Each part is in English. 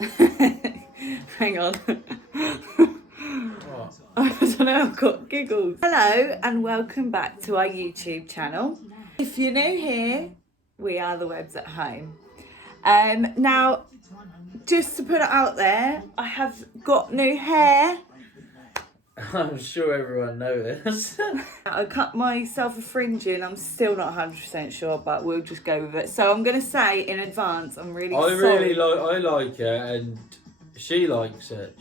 Hang on. What? I don't know, I've got giggles. Hello and welcome back to our YouTube channel. If you're new here, we are the Webs at Home. Now, just to put it out there, I have got new hair. I'm sure everyone knows. I cut myself a fringe in. I'm still not 100% sure, but we'll just go with it. So I'm going to say in advance, I'm really sorry. I like her and she likes it.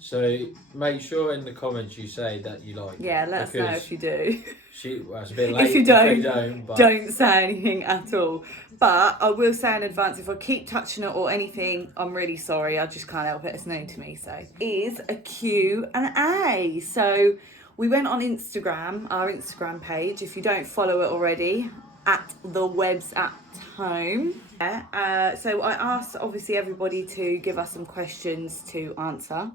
So make sure in the comments you say that you like Yeah, it. let us know if you do. Well, it's a bit late If you don't, but... don't say anything at all. But I will say in advance, if I keep touching it or anything, I'm really sorry. I just can't help it. It's new to me. So is a Q&A. So we went on Instagram, our Instagram page. If you don't follow it already, at the Webs at Home. So I asked obviously everybody to give us some questions to answer.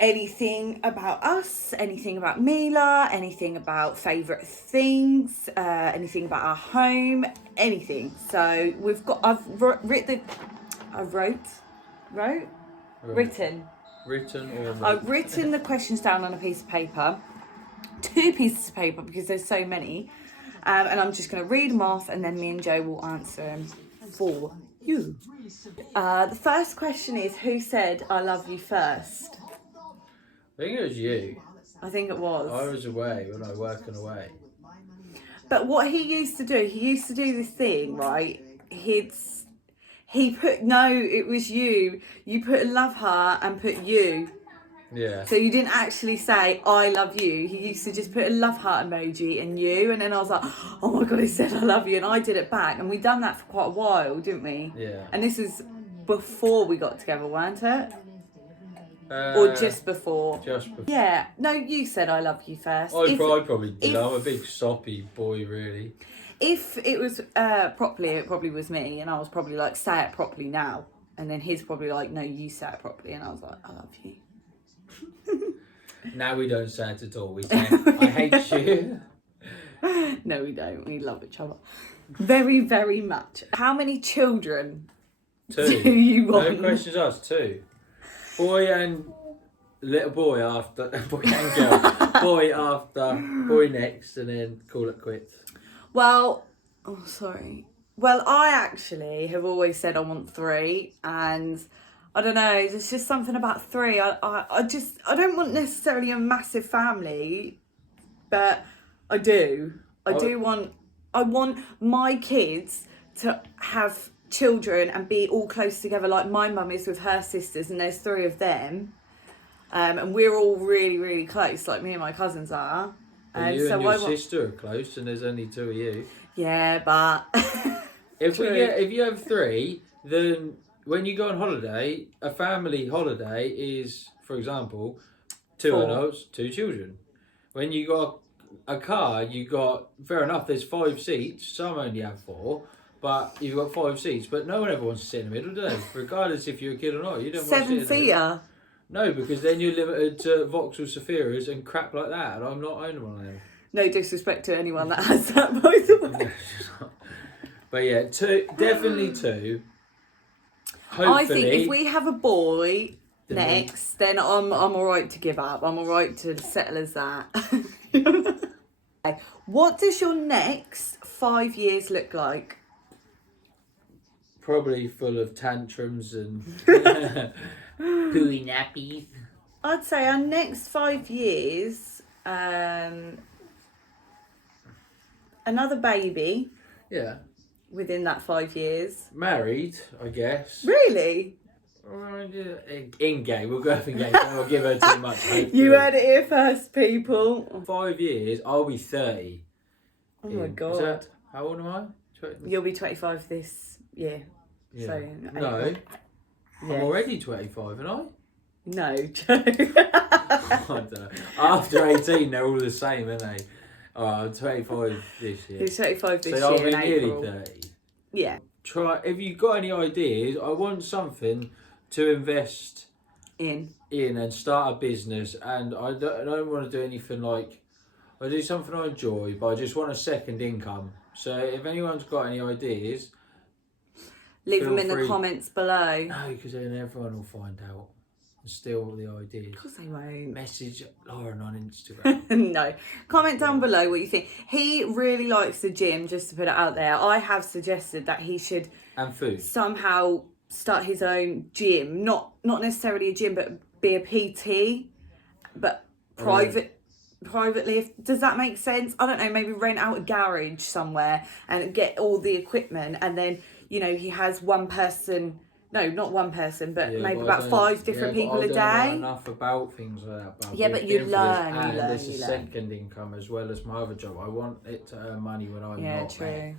Anything about us, anything about Mila, anything about favourite things, anything about our home, anything. So I've written the questions down on a piece of paper, 2 pieces of paper because there's so many, and I'm just going to read them off and then me and Joe will answer them for you. The first question is, who said I love you first? I think it was you. I think it was. I was away when I was working away. But what he used to do this thing, right? It was you. You put love heart and put you. Yeah. So you didn't actually say I love you. He used to just put a love heart emoji and you, and then I was like, oh my god, he said I love you, and I did it back, and we done that for quite a while, didn't we? Yeah. And this is before we got together, weren't it? Or just before? Just before. Yeah. No, you said I love you first. I probably did. I'm a big soppy boy, really. If it was properly, it probably was me, and I was probably like, say it properly now. And then he's probably like, no, you say it properly. And I was like, I love you. Now we don't say it at all. We say, I hate you. No, we don't. We love each other very, very much. How many children 2. do you want? No questions asked, 2. Boy and little boy after, boy and girl. Boy after, boy next, and then call it quits. Well, I actually have always said I want 3, and I don't know, there's just something about 3. I don't want necessarily a massive family, but I do. I want my kids to have children and be all close together like my mum is with her sisters, and there's 3 of them. And we're all really, really close, like me and my cousins are. And you and your sister are close, and there's only 2 of you. Yeah, but if you have 3, then when you go on holiday, a family holiday is, for example, 2 adults, 2 children. When you got a car, you got, fair enough, there's 5 seats. Some only have 4, but you've got 5 seats. But no one ever wants to sit in the middle, do they? Regardless if you're a kid or not, you don't want to sit in the middle. 7-seater. No, because then you're limited to Vauxhall Sephiras and crap like that, and I'm not owning one of them. No disrespect to anyone that has that, by the way. But yeah, 2, definitely 2. Hopefully, I think if we have a boy next, then I'm alright to give up. I'm alright to settle as that. What does your next 5 years look like? Probably full of tantrums and pooey nappies. I'd say our next 5 years, another baby. Yeah. Within that 5 years. Married, I guess. Really? In-game. We'll go for in-game. We'll give her too much hope. You heard it here first, people. 5 years, I'll be 30. Oh my god. How old am I? You'll be 25 this year. Yeah. So, no. I'm already 25, aren't I? No, Joe. I don't know. After 18, they're all the same, aren't they? Alright, I'm 25 this year. You're 25 this year. So I'll be in nearly April. 30. Yeah. If you've got any ideas, I want something to invest in and start a business, and I don't want to do anything like, I do something I enjoy, but I just want a second income. So if anyone's got any ideas, Leave Feel them in free. the comments below. No, because then everyone will find out and steal all the ideas. Of course they won't. Message Lauren on Instagram. No. Comment down below what you think. He really likes the gym, just to put it out there. I have suggested that he should And food. somehow start his own gym. Not necessarily a gym, but be a PT. But privately. Does that make sense? I don't know, maybe rent out a garage somewhere and get all the equipment, and then, you know, he has one person, no, not one person, but maybe about 5 different people a day. I don't know enough about things like that. But yeah, but you learn. And it's a second income as well as my other job. I want it to earn money when I'm not true. there.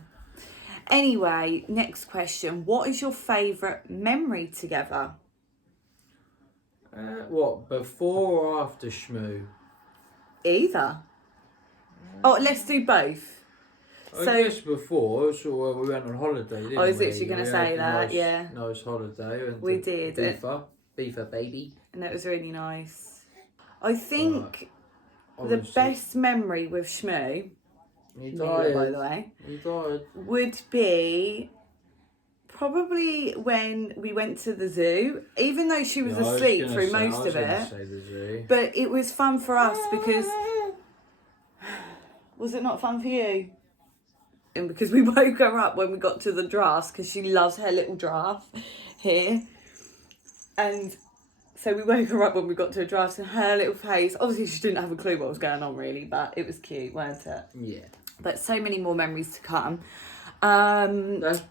Anyway, next question. What is your favourite memory together? What, before or after Shmoo? Either. Oh, let's do both. I guess before, so we went on holiday, didn't we? I was literally going to say that, yeah. Nice holiday. We did. Beefer, baby. And it was really nice. I think the best memory with Shmoo, by the way, would be probably when we went to the zoo, even though she was asleep through most of it. But it was fun for us because... Was it not fun for you? And because we woke her up when we got to the giraffes, because she loves her little giraffe here. And so we woke her up when we got to the giraffes, and her little face, obviously she didn't have a clue what was going on really, but it was cute, weren't it? Yeah. But so many more memories to come. That's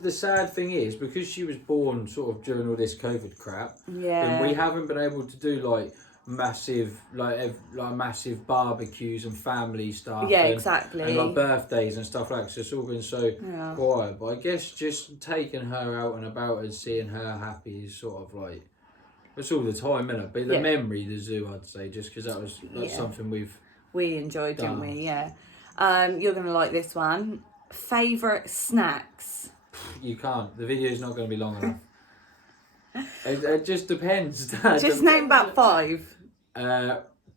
the sad thing is, because she was born sort of during all this COVID crap, and we haven't been able to do like massive barbecues and family stuff. Exactly. And like birthdays and stuff like that. So it's all been so quiet. But I guess just taking her out and about and seeing her happy is sort of like, it's all the time, isn't it? But the memory, the zoo, I'd say, just because that's something we enjoyed, didn't we? Yeah. You're gonna like this one. Favourite snacks? You can't. The video's not going to be long enough. It just depends. Just name about 5.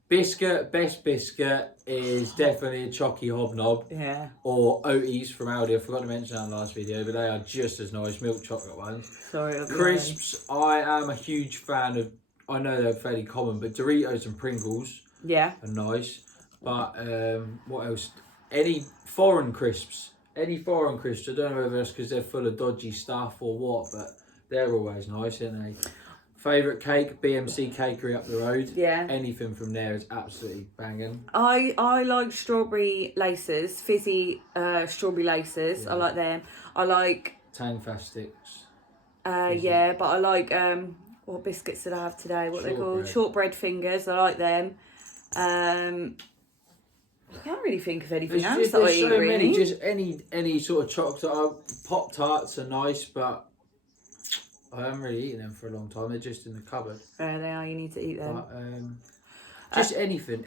Best biscuit is definitely a Chocky Hobnob. Yeah. Or Oaties from Aldi. I forgot to mention that in the last video, but they are just as nice, milk chocolate ones. Sorry. Crisps, I am a huge fan of, I know they're fairly common, but Doritos and Pringles are nice. But what else? Any foreign crisps. I don't know whether it's because they're full of dodgy stuff or what, but they're always nice, aren't they? Favourite cake, BMC Cakery up the road. Yeah. Anything from there is absolutely banging. I like strawberry laces, fizzy strawberry laces. Yeah. I like them. I like... Tangfastics. But I like... what biscuits did I have today? What they're called? Shortbread fingers. I like them. I can't really think of anything else that I eat, really. Many, just any sort of chocolate. Pop-Tarts are nice, but I haven't really eaten them for a long time. They're just in the cupboard. There they are, you need to eat them. But, just anything.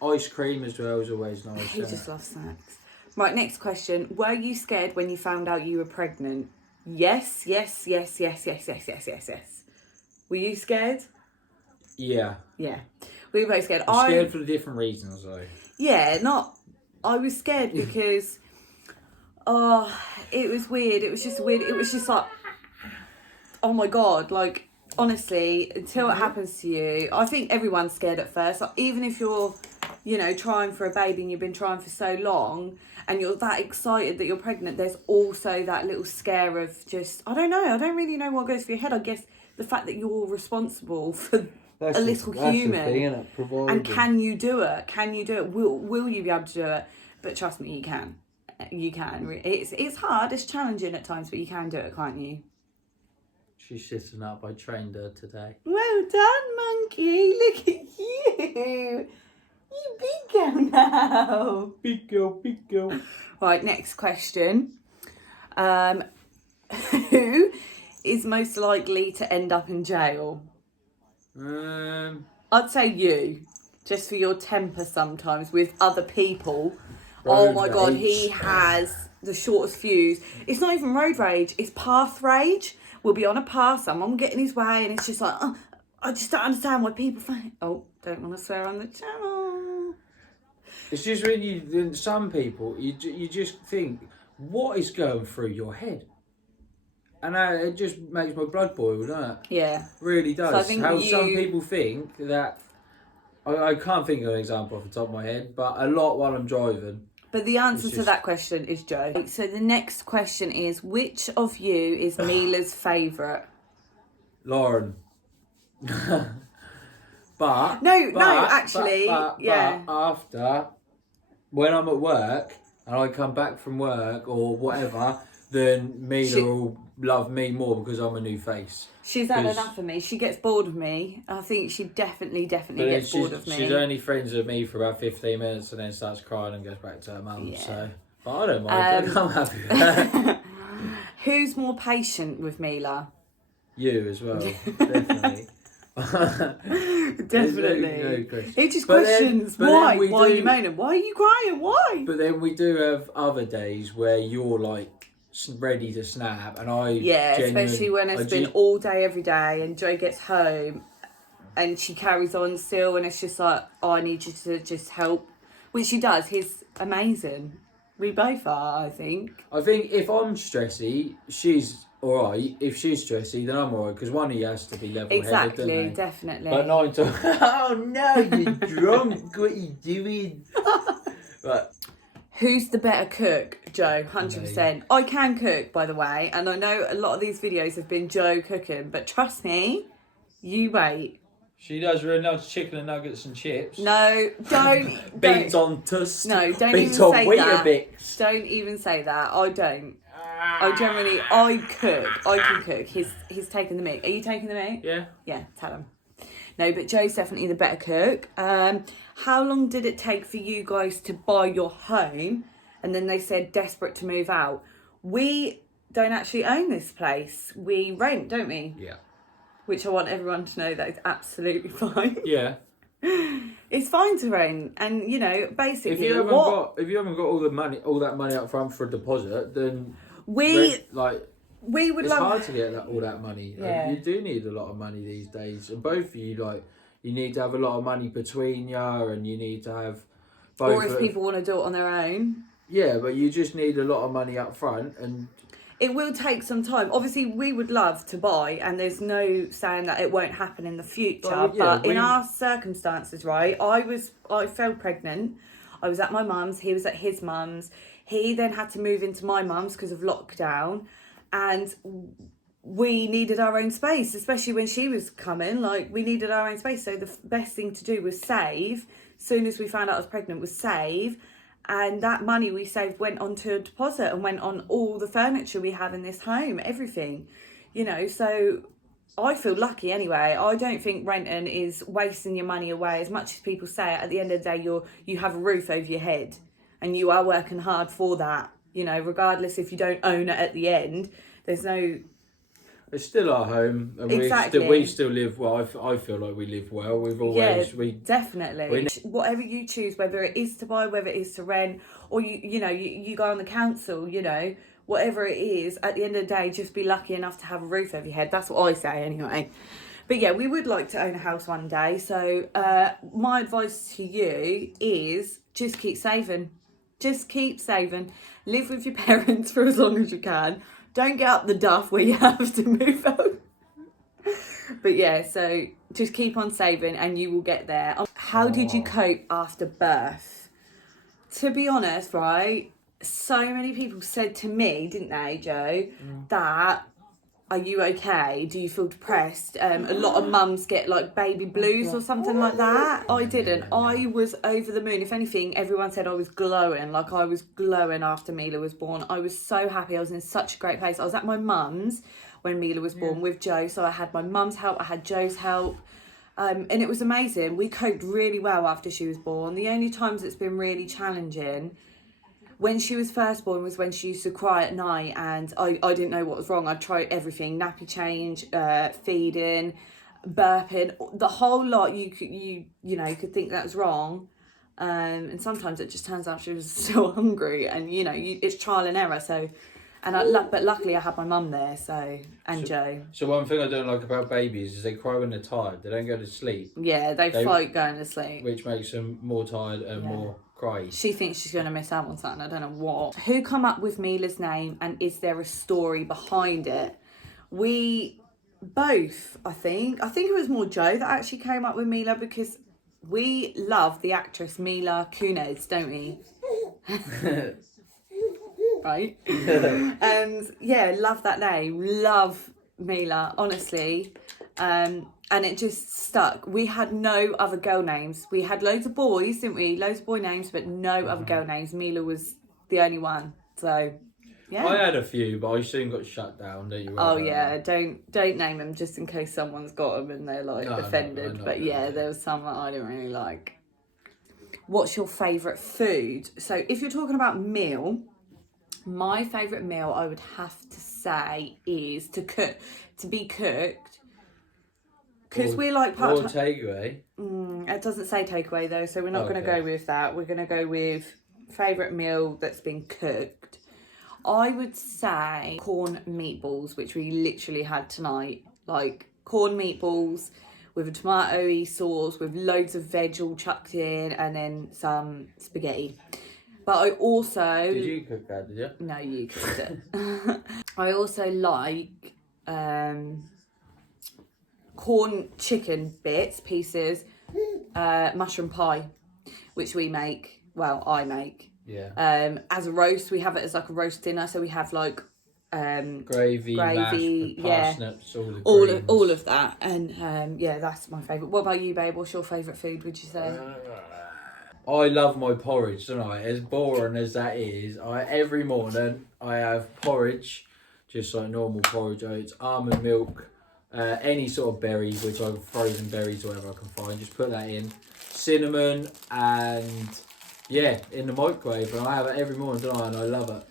Ice cream as well is always nice. He just loves snacks. Right, next question. Were you scared when you found out you were pregnant? Yes. Were you scared? Yeah. Yeah. We were both scared. I'm scared for the different reasons, though. Yeah, I was scared because, it was weird. It was just weird. It was just like, oh my God, like, honestly, until it happens to you, I think everyone's scared at first. Like, even if you're, trying for a baby and you've been trying for so long and you're that excited that you're pregnant, there's also that little scare of just, I don't know. I don't really know what goes through your head. I guess the fact that you're responsible for a little human. Thing, and can you do it? Will you be able to do it? But trust me, you can. You can. It's hard. It's challenging at times, but you can do it, can't you? She's sitting up. I trained her today. Well done, monkey. Look at you. You big girl now. Big girl. Right, next question. Who is most likely to end up in jail? I'd say you, just for your temper sometimes with other people. Oh my God, he has the shortest fuse. It's not even road rage, it's path rage. We'll be on a path, someone will get in his way, and it's just like, I just don't understand why people find... Oh, don't want to swear on the channel. It's just when some people, you just think, what is going through your head? And it just makes my blood boil, doesn't it? Yeah. Really does. So I think some people think that, I can't think of an example off the top of my head, but a lot while I'm driving. But the answer to that question is Joe. So the next question is, which of you is Mila's favourite? Lauren. But after, when I'm at work and I come back from work or whatever, then Mila will love me more because I'm a new face. She's had enough of me. She gets bored of me. I think she definitely gets bored of me. She's only friends with me for about 15 minutes and then starts crying and goes back to her mum. Yeah. So, but I don't mind. I'm happy with that. Who's more patient with Mila? You as well, definitely. Definitely. He just questions why. Why are you moaning? Why are you crying? Why? But then we do have other days where you're like ready to snap, and especially when it's been all day every day, and Joe gets home, and she carries on still, and it's just like, oh, I need you to just help, which she does. He's amazing. We both are, I think. I think if I'm stressy, she's alright. If she's stressy, then I'm alright, because one of you has to be level-headed, Exactly, definitely. But 9 times, oh no, you're drunk, what are you doing? But who's the better cook? Joe, 100%. I can cook, by the way, and I know a lot of these videos have been Joe cooking, but trust me, you wait. She does really nice chicken and nuggets and chips. No, don't. Beans on toast. No, don't beans even on say that. Weetabix. Don't even say that. I don't. I cook. I can cook. He's taking the meat. Are you taking the meat? Yeah. Yeah, tell him. No, but Joe's definitely the better cook. How long did it take for you guys to buy your home? And then they said desperate to move out. We don't actually own this place. We rent, don't we? Yeah. Which I want everyone to know that is absolutely fine. Yeah. It's fine to rent, and you know, basically, if you haven't got all that money up front for a deposit, then we would it's love. hard to get all that money. Yeah. You do need a lot of money these days, and both of you you need to have a lot of money between you, and you need to have both. Or if people want to do it on their own. Yeah, but you just need a lot of money up front, and it will take some time. Obviously, we would love to buy, and there's no saying that it won't happen in the future. In our circumstances, right, I fell pregnant. I was at my mum's. He was at his mum's. He then had to move into my mum's because of lockdown, and we needed our own space, especially when she was coming. Like, we needed our own space. So the best thing to do was save. As soon as we found out I was pregnant, was save. And that money we saved went onto a deposit and went on all the furniture we have in this home, everything, you know. So I feel lucky anyway. I don't think renting is wasting your money away. As much as people say, at the end of the day, you have a roof over your head, and you are working hard for that. You know, regardless if you don't own it at the end, there's no. It's still our home, and exactly. we still live well. I feel like we live well. We've always definitely. Whatever you choose, whether it is to buy, whether it is to rent, or you go on the council, you know, whatever it is. At the end of the day, just be lucky enough to have a roof over your head. That's what I say anyway. But yeah, we would like to own a house one day. So my advice to you is just keep saving. Just keep saving. Live with your parents for as long as you can. Don't get up the duff where you have to move out. But yeah, so just keep on saving and you will get there. How did you cope after birth? To be honest, right, so many people said to me, didn't they, Joe, that, are you okay? Do you feel depressed? A lot of mums get like baby blues or something like that. I didn't. I was over the moon. If anything, everyone said I was glowing. Like, I was glowing after Mila was born. I was so happy. I was in such a great place. I was at my mum's when Mila was born with Joe. So I had my mum's help. I had Joe's help. And it was amazing. We coped really well after she was born. The only times it's been really challenging when she was first born was when she used to cry at night, and I didn't know what was wrong. I tried everything: nappy change, feeding, burping, the whole lot. You could think that was wrong, and sometimes it just turns out she was still hungry, and it's trial and error. So, but luckily I had my mum there, and Joe. So one thing I don't like about babies is they cry when they're tired. They don't go to sleep. Yeah, they fight going to sleep, which makes them more tired and more cry. She thinks she's going to miss out on something. I don't know what. Who come up with Mila's name, and is there a story behind it? We both, I think it was more Joe that actually came up with Mila, because we love the actress Mila Kunis, don't we? Right? And yeah, love that name. Love Mila, honestly. And it just stuck. We had no other girl names. We had loads of boys, didn't we? Loads of boy names, but no other girl names. Mila was the only one. So, yeah. I had a few, but I soon got shut down. Don't you? Oh yeah, don't name them just in case someone's got them and they're like offended. But yeah, there was some that I didn't really like. What's your favourite food? So if you're talking about meal, my favourite meal I would have to say is to be cooked. Because we're like part of takeaway. It doesn't say takeaway though, so we're not going to go with that. We're going to go with favourite meal that's been cooked. I would say corn meatballs, which we literally had tonight. Like corn meatballs with a tomato-y sauce with loads of veg all chucked in, and then some spaghetti. But I also... Did you cook that, did you? No, you cooked it. I also like corn chicken pieces, mushroom pie, which we make. Well, I make. Yeah. As a roast, we have it as like a roast dinner. So we have like gravy, mashed, parsnips, all of that, and yeah, that's my favourite. What about you, babe? What's your favourite food? Would you say? I love my porridge, don't I? As boring as that is, every morning I have porridge, just like normal porridge oats, almond milk, any sort of berry, which I've frozen berries or whatever I can find. Just put that in, cinnamon, and yeah, in the microwave, and I have it every morning, don't I? And I love it.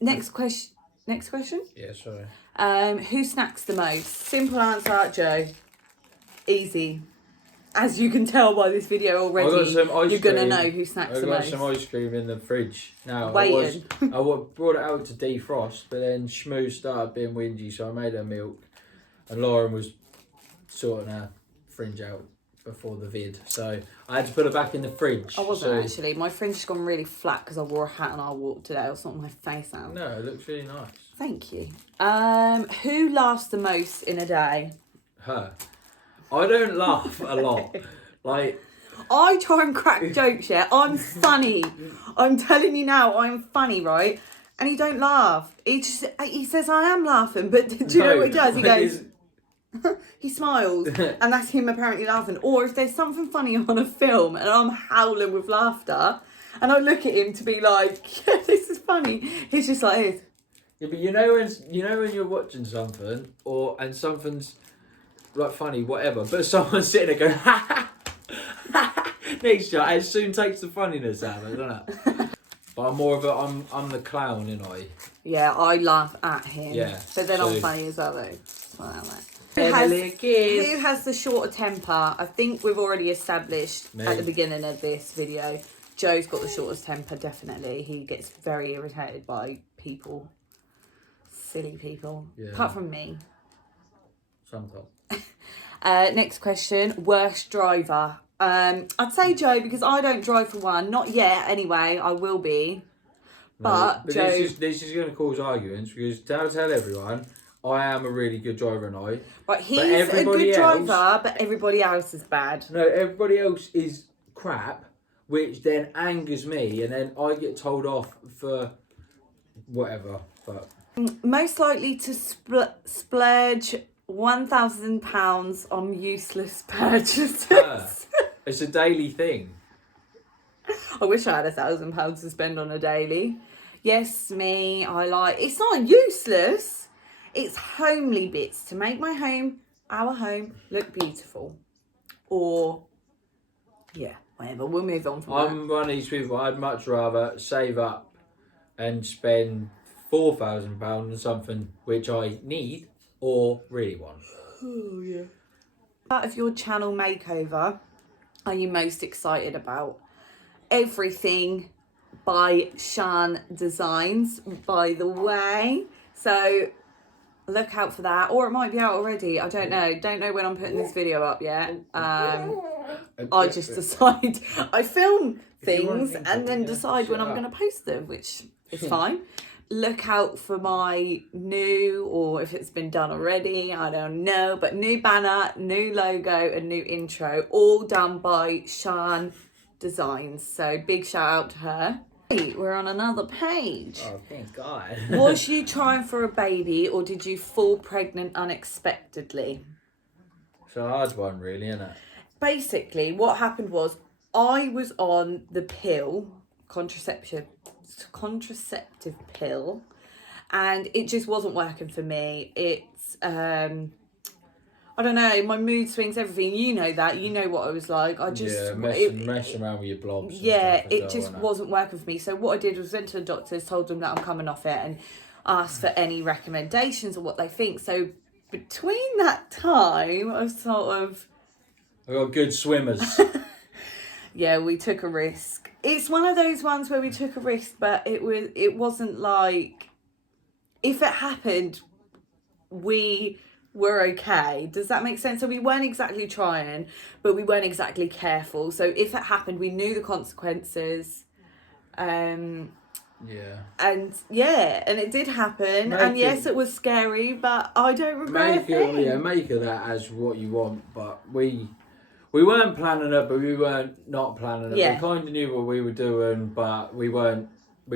Next question. Yeah, sorry. Who snacks the most? Simple answer, Joe. Easy. As you can tell by this video already, you're going to know who snacks the most. I got some ice cream in the fridge. Now, Waiting. I brought it out to defrost, but then Shmoo started being whingy, so I made her milk. And Lauren was sorting her fringe out before the vid, so I had to put it back in the fridge. I wasn't actually. My fringe has gone really flat because I wore a hat and I walked today. I sorted my face out. No, it looks really nice. Thank you. Who laughs the most in a day? Her. I don't laugh a lot. Like, I try and crack jokes, yeah. I'm funny. I'm telling you now, I'm funny, right? And he don't laugh. He says I am laughing, but do you know what he does? He goes, he smiles, and that's him apparently laughing. Or if there's something funny on a film and I'm howling with laughter, and I look at him to be like, yeah, this is funny, he's just like this. Yeah, but you know when you're watching something and something's like funny, whatever, but someone's sitting there going, ha ha ha, next shot, it soon takes the funniness out of it, doesn't it? But I'm more of I'm the clown, innit I? Yeah, I laugh at him. Yeah. But then I'm funny as well, though. Well, who has the shorter temper? I think we've already established at the beginning of this video. Joe's got the shortest temper, definitely. He gets very irritated by people. Silly people. Yeah. Apart from me. Sometimes. Next question. Worst driver? I'd say Joe, because I don't drive for one. Not yet, anyway. I will be. But Joe... This is going to cause arguments, because tell everyone, I am a really good driver and I. Right, he's a good driver, but everybody else is bad. No, everybody else is crap, which then angers me, and then I get told off for whatever. But most likely to splurge £1,000 on useless purchases. It's a daily thing. I wish I had £1,000 to spend on a daily. Yes, me. It's not useless. It's homely bits to make our home, look beautiful. Or, yeah, whatever. We'll move on from that. I'm one of these people. I'd much rather save up and spend £4,000 on something which I need or really want. Oh, yeah. Part of your channel makeover are you most excited about? Everything by Shan Designs, by the way. So look out for that. Or it might be out already. I don't know. Don't know when I'm putting this video up yet. I just decide. I film things and then decide when I'm going to post them, which It's fine. Look out for my new, or if it's been done already, I don't know, but new banner, new logo and new intro, all done by Shan Designs. So big shout out to her. Hey, we're on another page. Oh, thank God. Was you trying for a baby or did you fall pregnant unexpectedly? It's a hard one, really, isn't it? Basically, what happened was I was on the pill, contraceptive pill, and it just wasn't working for me. It's I don't know, my mood swings, everything. You know that. You know what I was like. I just mess around with your blobs. Yeah, and it stuff just wasn't working for me. So what I did was went to the doctors, told them that I'm coming off it, and asked for any recommendations or what they think. So between that time, I was sort of. We got good swimmers. Yeah, we took a risk. It's one of those ones where we took a risk, but it wasn't like, if it happened, we were okay. Does that make sense? So we weren't exactly trying, but we weren't exactly careful. So if it happened, we knew the consequences. And it did happen. Yes, it was scary, but I don't regret it. Make of that as what you want, but we weren't planning it, but we weren't not planning it. Yeah. We kind of knew what we were doing, but we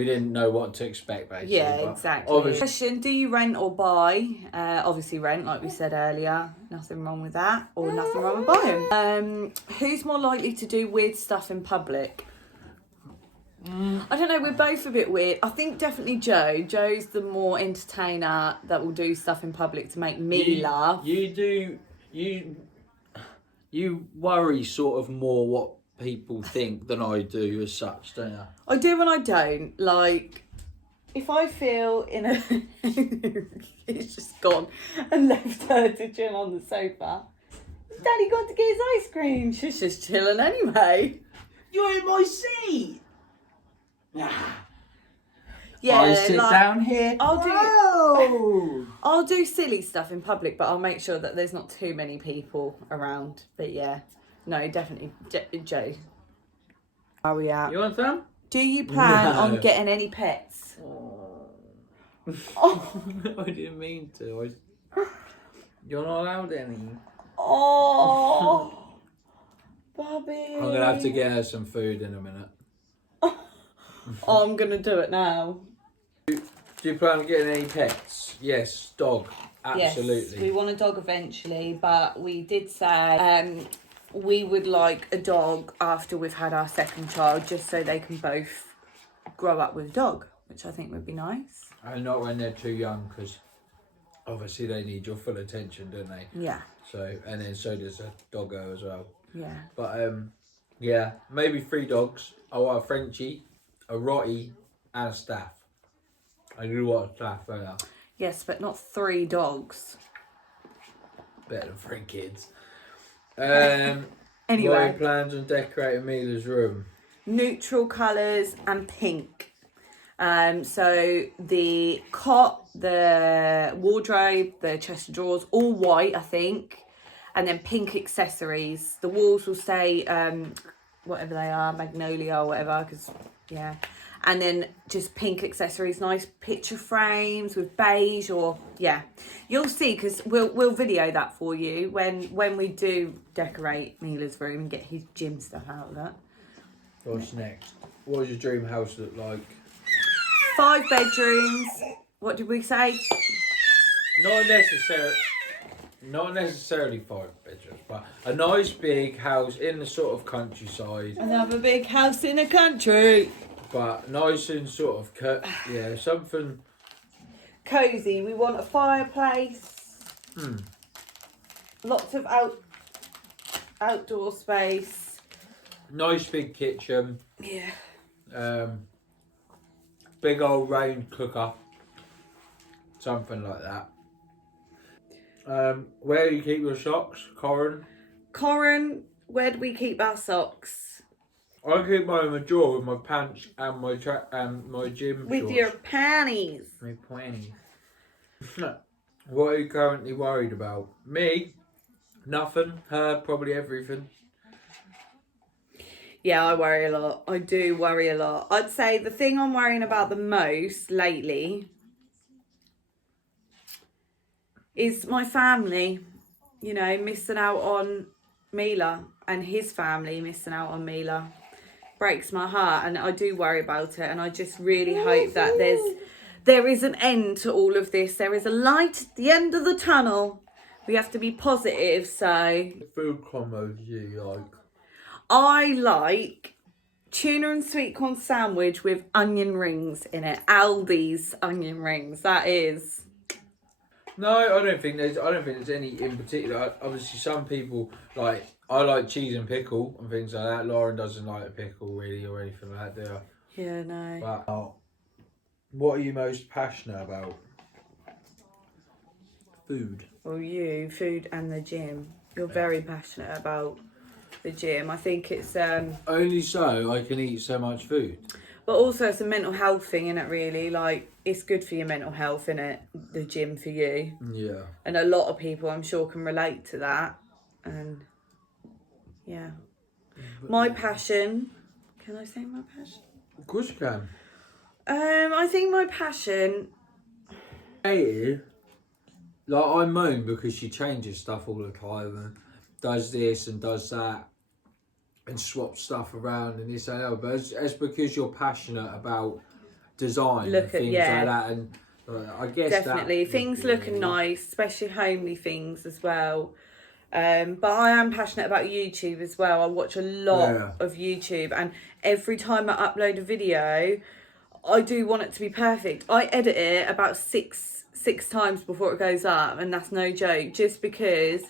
didn't know what to expect, basically. Yeah, exactly. Question, do you rent or buy? Obviously rent, like we said earlier. Nothing wrong with that, or nothing wrong with buying. Who's more likely to do weird stuff in public? I don't know, we're both a bit weird. I think definitely Joe. Joe's the more entertainer that will do stuff in public to make me laugh. You worry sort of more what people think than I do as such, don't you? I do and I don't. Like, if I feel in a... It's just gone and left her to chill on the sofa. Daddy got to get his ice cream. She's just chilling anyway. You're in my seat. Yeah, I sit down here. I'll do silly stuff in public, but I'll make sure that there's not too many people around. But yeah, no, definitely Joe. Are we at? You want some? Do you plan on getting any pets? Oh. I didn't mean to. You're not allowed any. Oh, Bobby. I'm gonna have to get her some food in a minute. I'm gonna do it now. Do you plan on getting any pets? Yes, dog. Absolutely. Yes, we want a dog eventually, but we did say we would like a dog after we've had our second child, just so they can both grow up with a dog, which I think would be nice. And not when they're too young, because obviously they need your full attention, don't they? Yeah. So, and then so does a doggo as well. Yeah. But yeah, maybe 3 dogs. I want a Frenchie, a Rottie, and a Staff. I do want a Staff, don't I? Yes, but not 3 dogs. Better than 3 kids. Anyway. What are your plans on decorating Mila's room? Neutral colours and pink. So the cot, the wardrobe, the chest of drawers, all white, I think. And then pink accessories. The walls will say whatever they are, magnolia or whatever, because, yeah. And then just pink accessories, nice picture frames with beige or, yeah. You'll see, because we'll video that for you when we do decorate Mila's room and get his gym stuff out of that. What's next? What does your dream house look like? 5 bedrooms. What did we say? Not necessarily 5 bedrooms, but a nice big house in the sort of countryside. Another big house in the country. But nice and sort of, something... Cosy. We want a fireplace. Lots of outdoor space. Nice big kitchen. Yeah. Big old round cooker. Something like that. Where do you keep your socks, Corin? Corin, where do we keep our socks? I keep mine in my drawer with my pants and my gym with shorts. Your panties. My panties. What are you currently worried about? Me? Nothing. Her? Probably everything. Yeah, I worry a lot. I do worry a lot. I'd say the thing I'm worrying about the most lately is my family, you know, missing out on Mila and his family missing out on Mila. Breaks my heart, and I do worry about it, and I just really hope that there is an end to all of this. There is a light at the end of the tunnel. We have to be positive. So Food combos you like? I like tuna and sweet corn sandwich with onion rings in it. Aldi's onion rings. That is. No, I don't think there's any in particular. Obviously, some people like. I like cheese and pickle and things like that. Lauren doesn't like a pickle really or anything like that, do you? Yeah, no. But what are you most passionate about? Food. Well, you, food and the gym. You're very passionate about the gym. I think it's Only so I can eat so much food. but also it's a mental health thing, innit, really? Like, it's good for your mental health, innit? The gym for you. Yeah. And a lot of people, I'm sure, can relate to that. And, yeah. My passion... Can I say my passion? Of course you can. I think my passion... Like, I moan because she changes stuff all the time and does this and does that and swaps stuff around and this and that. But it's because you're passionate about design and things like that. And I guess definitely. Things looking nice, especially homely things as well. But I am passionate about YouTube as well. I watch a lot of YouTube, and every time I upload a video, I do want it to be perfect. I edit it about six times before it goes up, and that's no joke, just because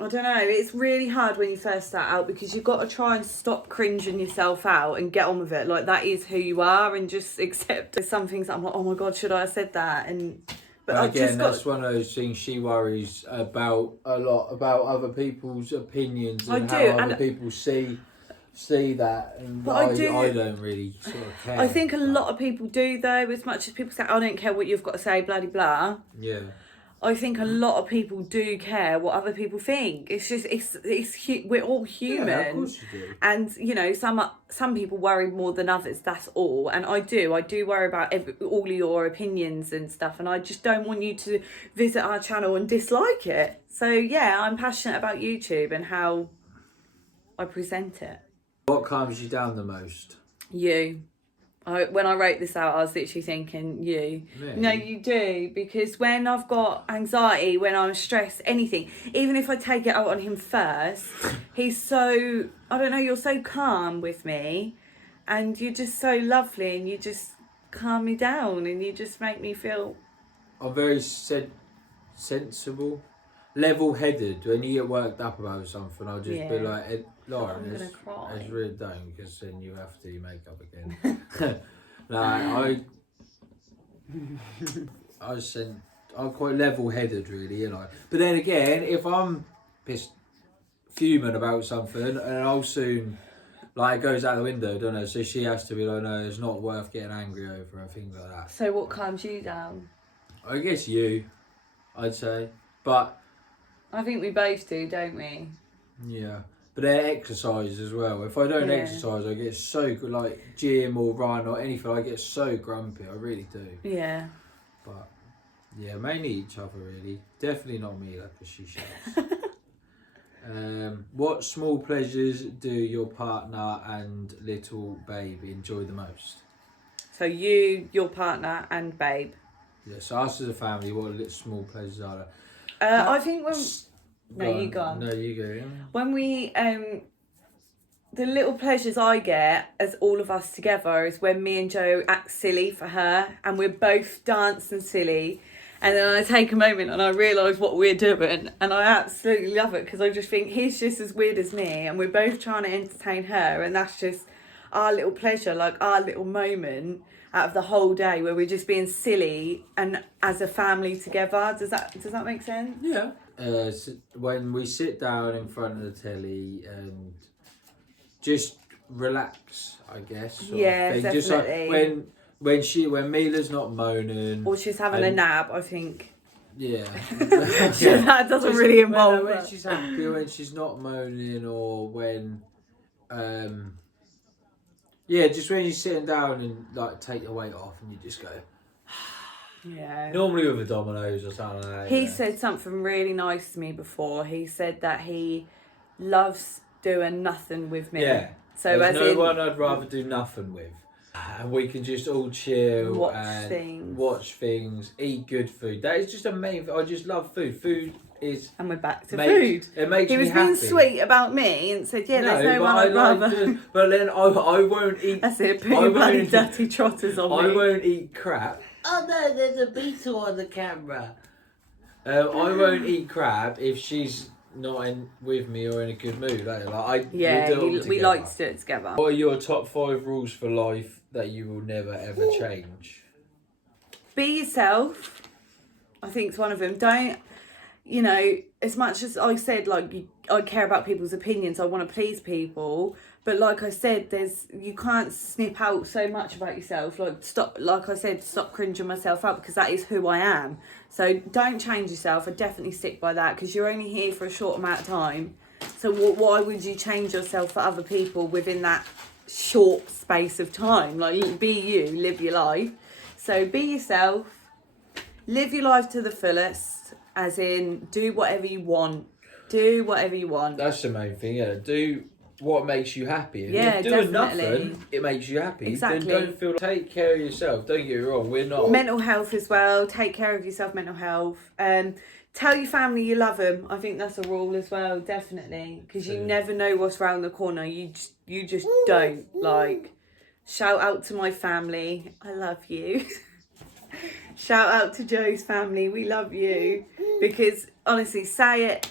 I don't know, it's really hard when you first start out because you've got to try and stop cringing yourself out and get on with it. Like, that is who you are, and just accept there's some things that I'm like, oh my god, should I have said that? But again, that's one of those things she worries about a lot, about other people's opinions and how other people see that. And I don't really sort of care. I think a lot of people do, though. As much as people say, I don't care what you've got to say, blah, blah, blah. Yeah. I think a lot of people do care what other people think. It's just, we're all human. Yeah, of course you do. And, you know, some people worry more than others, that's all. And I do worry about all of your opinions and stuff. And I just don't want you to visit our channel and dislike it. So, yeah, I'm passionate about YouTube and how I present it. What calms you down the most? You. When I wrote this out, I was literally thinking you. Really? No, you do, because when I've got anxiety, when I'm stressed, anything, even if I take it out on him first, he's so, I don't know, you're so calm with me, and you're just so lovely, and you just calm me down, and you just make me feel... I'm very sensible, level-headed. When you get worked up about something, I'll just be like, Lauren, I'm gonna cry. it's really don't, because then you have to make up again. I'm quite level-headed, really, you know. But then again, if I'm fuming about something, and I'll soon, like, it goes out the window, don't it? So she has to be like, no, it's not worth getting angry over and things like that. So what calms you down? I guess you, I'd say, but I think we both do, don't we? yeah. But then exercise as well. If I don't exercise, I get so good, like gym or run or anything, I get so grumpy. I really do. Yeah. But yeah, mainly each other really. Definitely not me, because she shouts. What small pleasures do your partner and little babe enjoy the most? So you, your partner, and babe. Yeah. So us as a family, what little small pleasures are there? I think when... No, you go on. No, you go. Yeah. When we, the little pleasures I get as all of us together is when me and Joe act silly for her, and we're both dancing silly, and then I take a moment and I realise what we're doing, and I absolutely love it, because I just think he's just as weird as me, and we're both trying to entertain her, and that's just our little pleasure, like our little moment out of the whole day where we're just being silly and as a family together. Does that make sense? Yeah. When we sit down in front of the telly and just relax, I guess. Yeah, definitely. Just like when Mila's not moaning, or she's having a nap, I think. Yeah. That doesn't really involve when she's happy, when she's not moaning, or when yeah, just when you're sitting down and like take the weight off and you just go. Yeah. Normally with a Domino's or something like that. He said something really nice to me before. He said that he loves doing nothing with me. Yeah. So there's as no in, one I'd rather do nothing with. And we can just all chill watch things, eat good food. That is just a main. I just love food. Food is. And we're back to food. It makes he me was happy. being sweet about me and said, "Yeah, there's no one I'd rather." But then I won't eat. That's it. Put your bloody dirty trotters on me. I won't eat crap. Oh no, there's a beetle on the camera. I won't eat crap if she's not with me or in a good mood. We like to do it together. What are your top 5 rules for life that you will never ever change? Be yourself. I think it's one of them. Don't, as much as I said, I care about people's opinions. I want to please people. But like I said, you can't snip out so much about yourself. Stop cringing myself up because that is who I am. So don't change yourself. I definitely stick by that because you're only here for a short amount of time. So why would you change yourself for other people within that short space of time? Like, be you, live your life. So be yourself, live your life to the fullest, as in do whatever you want. Do whatever you want. That's the main thing, yeah. Do what makes you happy. Yeah, if doing definitely. nothing, it makes you happy. Exactly. Then don't take care of yourself. Don't get me wrong, we're not. Mental health as well. Take care of yourself, mental health. Tell your family you love them. I think that's a rule as well, definitely. Because you never know what's round the corner. You just don't. Shout out to my family. I love you. Shout out to Joe's family. We love you. Because, honestly, say it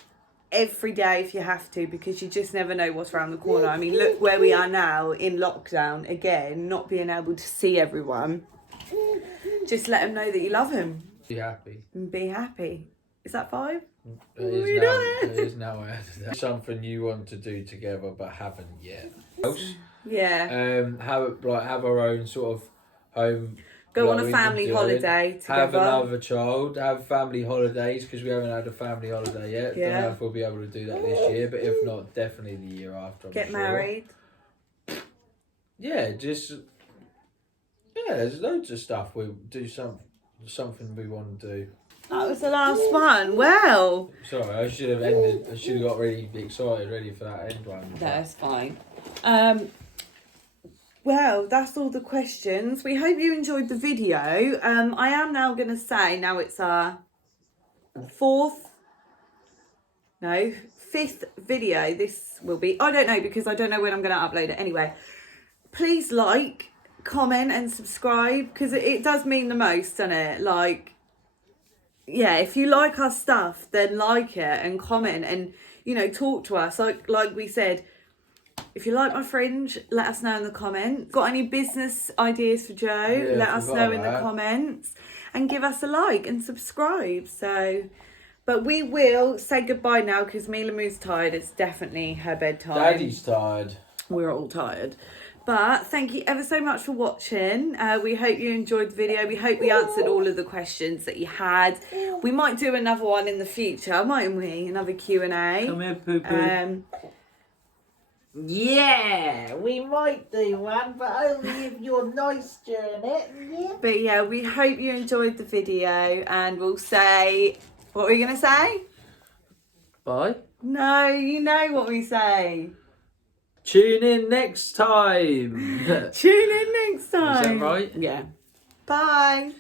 every day if you have to, because you just never know what's around the corner. I mean, look where we are now in lockdown again, not being able to see everyone. Just let them know that you love them. Be happy. And be happy. Is that 5? It is now. Something you want to do together but haven't yet. Yeah. Have our own sort of home. Go on a family holiday together. Have another child. Have family holidays because we haven't had a family holiday yet. Yeah. Don't know if we'll be able to do that this year, but if not, definitely the year after. Get married. Yeah, there's loads of stuff we do. Something we want to do. That was the last one. Well. Sorry, I should have ended. I should have got really excited, ready for that end one. That's fine. Well, that's all the questions. We hope you enjoyed the video. I am now going to say, now it's our 5th video this will be. I don't know, because I don't know when I'm going to upload it. Anyway, please like, comment and subscribe, because it does mean the most, doesn't it? If you like our stuff, then like it and comment and, talk to us. Like we said, if you like my fringe, let us know in the comments. Got any business ideas for Joe? Let us know in the comments. And give us a like and subscribe. But we will say goodbye now because Mila Moo's tired. It's definitely her bedtime. Daddy's tired. We're all tired. But thank you ever so much for watching. We hope you enjoyed the video. We hope we answered all of the questions that you had. We might do another one in the future, mightn't we? Another Q&A. Come here, poo-poo. Yeah, we might do one, but only if you're nice during it. Yeah. But yeah, we hope you enjoyed the video, and we'll say, what are we going to say? Bye. No, you know what we say. Tune in next time. Tune in next time. Is that right? Yeah. Bye.